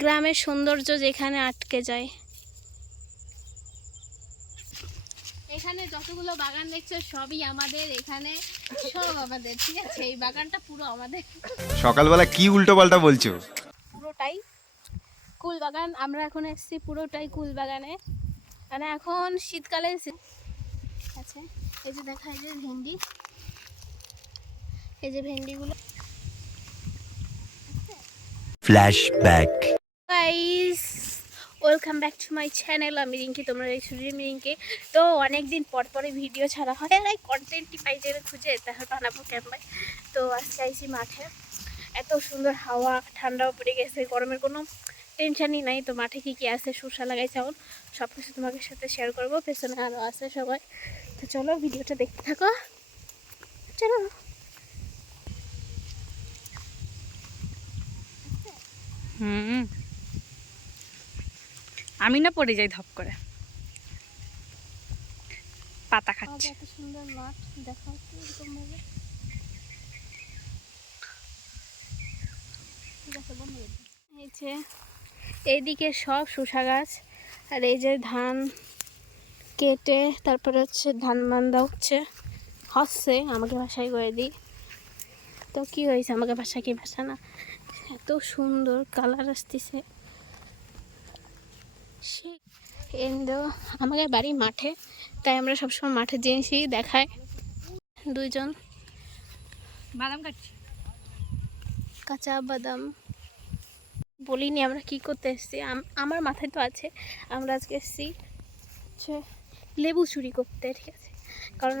গ্রামের সৌন্দর্য যেখানে আটকে যায়। এখানে যতগুলো বাগান দেখছো সবই আমাদের, এখানে সব আমাদের, ঠিক আছে? এই বাগানটা পুরো আমাদের। সকালবেলা কি উল্টো পাল্টা বলছো? পুরোটাই কুল বাগান। আমরা এখন এসেছি পুরোটাই কুল বাগানে, মানে এখন শীতকালে আছে। এই যে দেখা, এই যে ভেন্ডি, এই যে ভেন্ডিগুলো। Flashback. Guys, welcome back to my channel. আমি রিঙ্কি, তোমরা দেখছো রিঙ্কি। তো অনেকদিন পর পরে ভিডিও ছাড়া হয়, লাইক কন্টেন্টই পাই যে খুঁজে তাহলে বানাবো ক্যাম্পায়। তো আজকে আইসি মাঠে, এত সুন্দর হাওয়া, ঠান্ডাও পড়ে গেছে, গরমের কোনো টেনশনই নাই। তো মাঠে কী কী আছে, শসা লাগাইছে এখন, সব কিছু তোমাদের সাথে শেয়ার করবো। পেছনে আরও আছে সবাই। তো চলো ভিডিওটা দেখতে থাকো, চলো। আমি না পড়ে যাই ধপ করে, পাতা খাচ্ছি। এত সুন্দর মাঠ, দেখো এরকম ভাবে। ঠিক আছে বন্ধু, এই যে এইদিকে সব শসা গাছ, আর এই যে ধান কেটে তারপরে হচ্ছে ধান বান্ধা হচ্ছে আমাকে ভাষায় করে দিই। তো কি হয়েছে, আমাকে ভাষা কি ভাষা না, এত সুন্দর কালার আসতেছে। সে আমাদের বাড়ি মাঠে, তাই আমরা সবসময় মাঠের জিনিসই দেখাই। দুইজন বাদাম কাটছি, কাঁচা বাদাম। বলিনি আমরা কি করতে এসেছি, আমার মাথায় তো আছে। আমরা আজকে এসেছি হচ্ছে লেবু চুরি করতে, ঠিক আছে? কারণ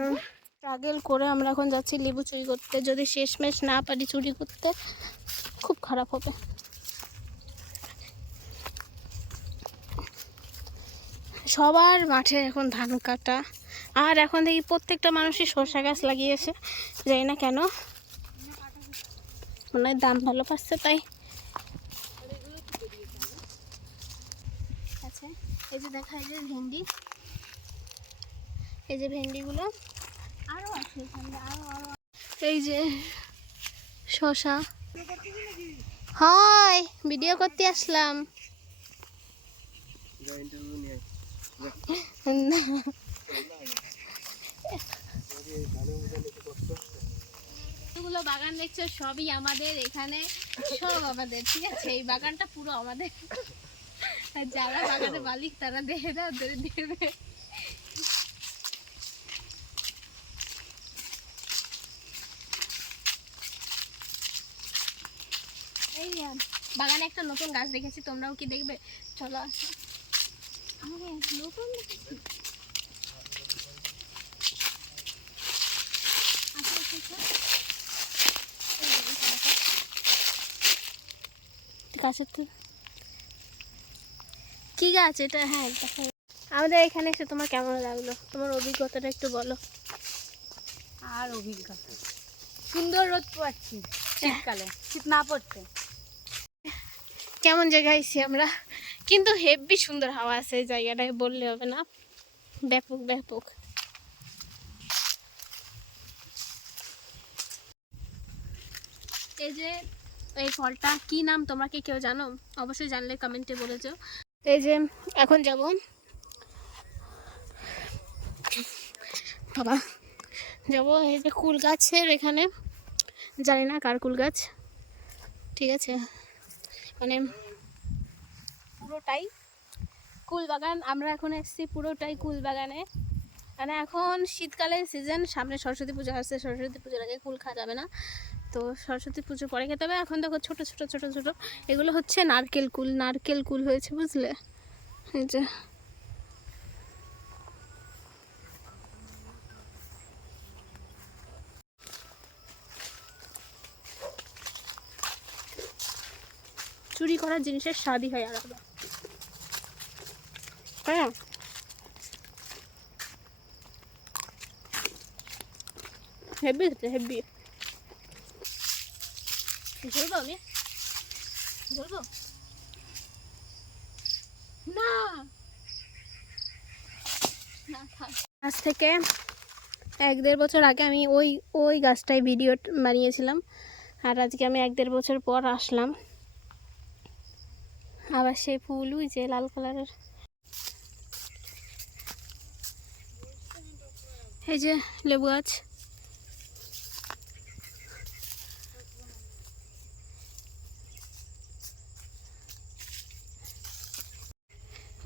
স্ট্রাগল করে আমরা এখন যাচ্ছি লেবু চুরি করতে। যদি শেষমেশ না পারি চুরি করতে, খুব খারাপ হবে। সবার মাঠে এখন ধান কাটা, আর এখন দেখি প্রত্যেকটা মানুষই শসা গাছ লাগিয়েছে, জানি না কেন, মনে হয় দাম ভালো পাচ্ছে তাই। আচ্ছা, এই যে দেখা, এই যে ভেন্ডি, এই যে ভেন্ডিগুলো আরও আছে এখানে, আরও এই যে শসা। হয় ভিডিও করতে আসলাম। এগুলো বাগান দেখছো সবই আমাদের, এখানে সব আমাদের, ঠিক আছে? এই বাগানটা পুরো আমাদের। আর যারা বাগানের মালিক তারা দেখে দাও দেবে। এই বাগানে একটা নতুন গাছ দেখেছি, তোমরাও কি দেখবে? চলো আসো। আমি নতুন দেখেছি, গাছের তো কি গাছ এটা? হ্যাঁ দেখা। আমাদের এখানে এসে তোমার কেমন লাগলো, তোমার অভিজ্ঞতাটা একটু বলো। আর অভিজ্ঞতা সুন্দর, রোদ পাচ্ছি শীতকালে, শীত না পড়তে। কেমন জায়গায় আইছি আমরা, কিন্তু হেভি সুন্দর হাওয়া আছে এই জায়গাটায়, বললে হবে না, ব্যাপক ব্যাপক। এই যে এই ফলটা কি নাম, তোমরা কি কেউ জানো? অবশ্যই জানলে কমেন্টে বলেছো। এই যে এখন যাব বাবা, যাব এই যে কুল গাছের এখানে, জানি না কার কুল গাছ, ঠিক আছে? মানে পুরোটাই কুল বাগান। আমরা এখন এসেছি পুরোটাই কুল বাগানে, মানে এখন শীতকালের সিজন, সামনে সরস্বতী পুজো আসছে, সরস্বতী পুজোর আগে কুল খাওয়া যাবে না, তো সরস্বতী পুজো পরে খেতে হবে। এখন দেখো ছোট ছোট ছোট ছোট, এগুলো হচ্ছে নারকেল কুল, নারকেল কুল হয়েছে, বুঝলে? এই যে চুরি করার জিনিসের স্বাদই হয় আলাদা, হ্যাঁ। হেভি হচ্ছে, হেভি। ধরবো আমি, ধরবো না, আজ থেকে 1-1.5 বছর আগে আমি ওই ওই গাছটায় ভিডিও বানিয়েছিলাম, আর আজকে আমি 1-1.5 বছর পর আসলাম। আবার সেই ফুল ওই যে লাল কালারের। এই যে লেবু গাছ।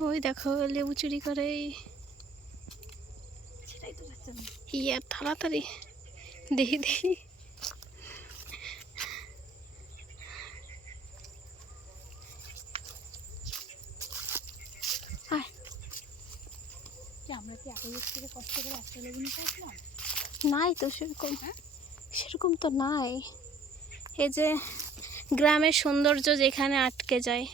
ওই দেখো লেবু চুরি করে। সেটাই তো পারতাম না। ইয়া তাড়াতাড়ি দেখি দেখি। আয়। কি আমরা কি এত দূর থেকে কষ্ট করে একটা লেবু নিতে আসলাম? নাই তো সেরকম, সেরকম তো নাই। এই যে গ্রামের সৌন্দর্য যেখানে আটকে যায়।